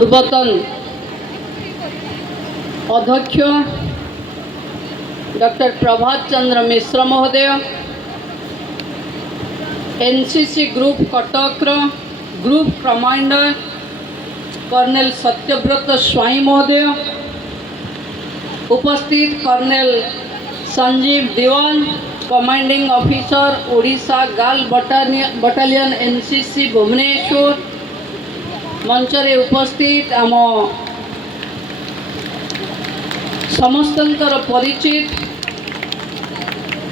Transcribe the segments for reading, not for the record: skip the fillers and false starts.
पूर्वतन अध्यक्ष डॉक्टर प्रभात चंद्र मिश्र महोदय, NCC group Cuttack group commander colonel Satyabrata Swain महोदय, उपस्थित colonel Sanjeev Dewan commanding officer Odisha girl battalion NCC Bhubaneswar, मंचरे उपस्थित आम समस्तंकर परिचित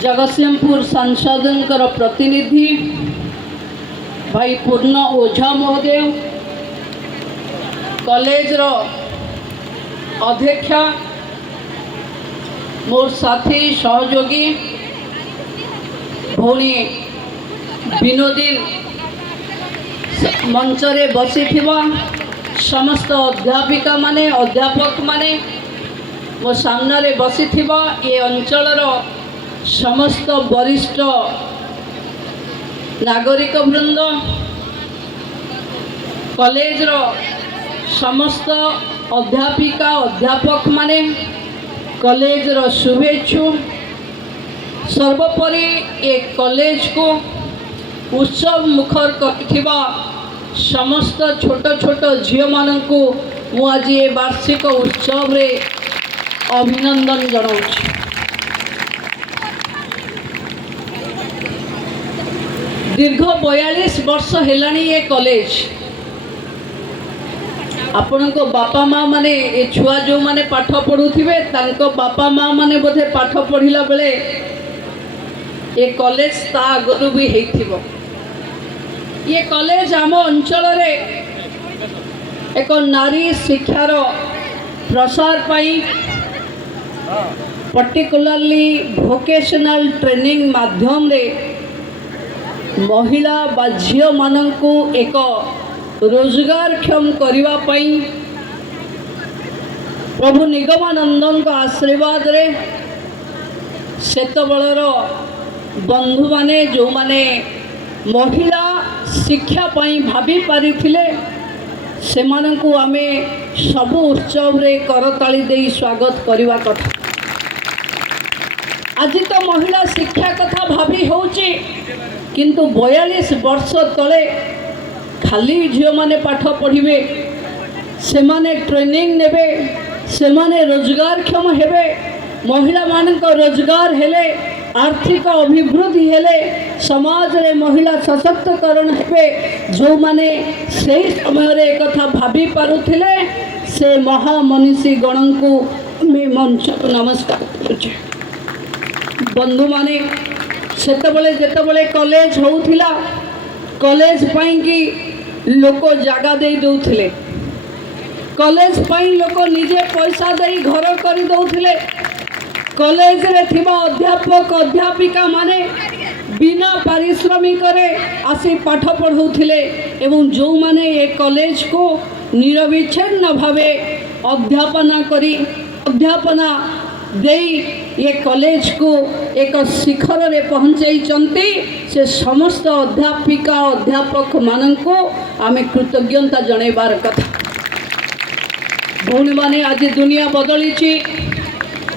जगतसिंहपुर सांसदंकर प्रतिनिधि भाई पूर्ण ओझा महोदय, कॉलेज रो अध्यक्षा, मोर साथी सहयोगी भौणी विनोदिन, मंचरे बसी समस्त अध्यापिका माने अध्यापक माने, मो सामने बसी ये अंचलर समस्त वरिष्ठ नागरिक वृंद, कॉलेज रो समस्त अध्यापिका अध्यापक माने, कॉलेज रो शुभेच्छु, सर्वोपरि ए कॉलेज को उत्सव मुखर करथिबा समस्त छोट छोट झियो माननकु मु आज ये वार्षिक उत्सव रे अभिनंदन जनाऊँ। दीर्घ 42 वर्ष हेलानी ये कॉलेज आपण को बापा माँ माने ए छुआ जो माने पाठ पढ़ुथिबे तांको बापा माँ माने बोधे पाठ पढ़िला बेले ये कॉलेज ता आगु भी हेथिबो। ये कॉलेज आम अंचल रे एक नारी शिक्षार प्रसार पाई पर्टिकुलरली वोकेशनल ट्रेनिंग माध्यम रे महिला बा झियो माननकु एक रोजगारक्षम करिवा पाई प्रभु निगमानंदन का आशीर्वाद रे सेतबेलर बंधु माने जो माने महिला शिक्षा पाई भाभी पारिथिले सेमानंकु आमे सबु उत्सव रे करताली देई स्वागत करिवा कथा। आज तो महिला शिक्षा कथा भाभी होची किंतु 42 वर्ष तले खाली झियो माने पाठ पढ़िबे, सेमाने ट्रेनिंग नेबे, सेमाने रोजगारक्षम हेबे, महिला मानक रोजगार हेले, आर्थिक अभिवृद्धि हेले, समाज रे महिला सशक्तिकरण हेबे, जो माने सही समय रे कथा भाभी पारुथिले से महामनीषी गणंकु मैं मंच नमस्कार करुचे। बंधु माने सेतबेले जेतबेले कॉलेज होउथिला, कॉलेज पाई कि लोक जागा दे दउथिले, कॉलेज पाई लोक निजे पैसा दे घर कर दउथिले, कॉलेज रे थिबा अध्यापक अध्यापिका माने बिना पारिश्रमिक रे आसी पाठ पढ़ौथिले एवं जो माने ये कॉलेज को निरविच्छिन्न भावे अध्यापना देई ये कॉलेज को एक शिखर रे पहुँचाई से समस्त अध्यापिका अध्यापक माननको आमे कृतज्ञता जणैबार कथा। भौणी माने आज दुनिया बदली,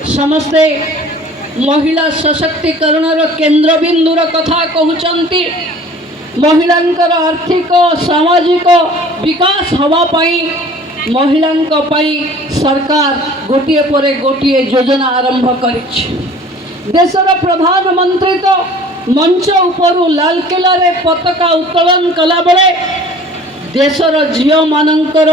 समस्ते महिला सशक्तिकरण केन्द्रबिंदुर कथा कहउचंती, महिलांकर आर्थिक सामाजिक विकास हवा पाई महिलांक पाई सरकार गोटिए परे गोटिए योजना आरंभ करिछि। देशर प्रधानमंत्री तो मंच उपरु लालकिला रे पताका उत्तोलन कला बेले देशर झियो मानंकर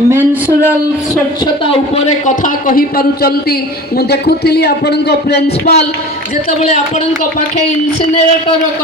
मेन्सुरल स्वच्छता उपरे कथा कहि पारुचंती। मु देखुथिली आपनक प्रिंसिपल जेतेबेले आपनक पाखे इनसिनरेटर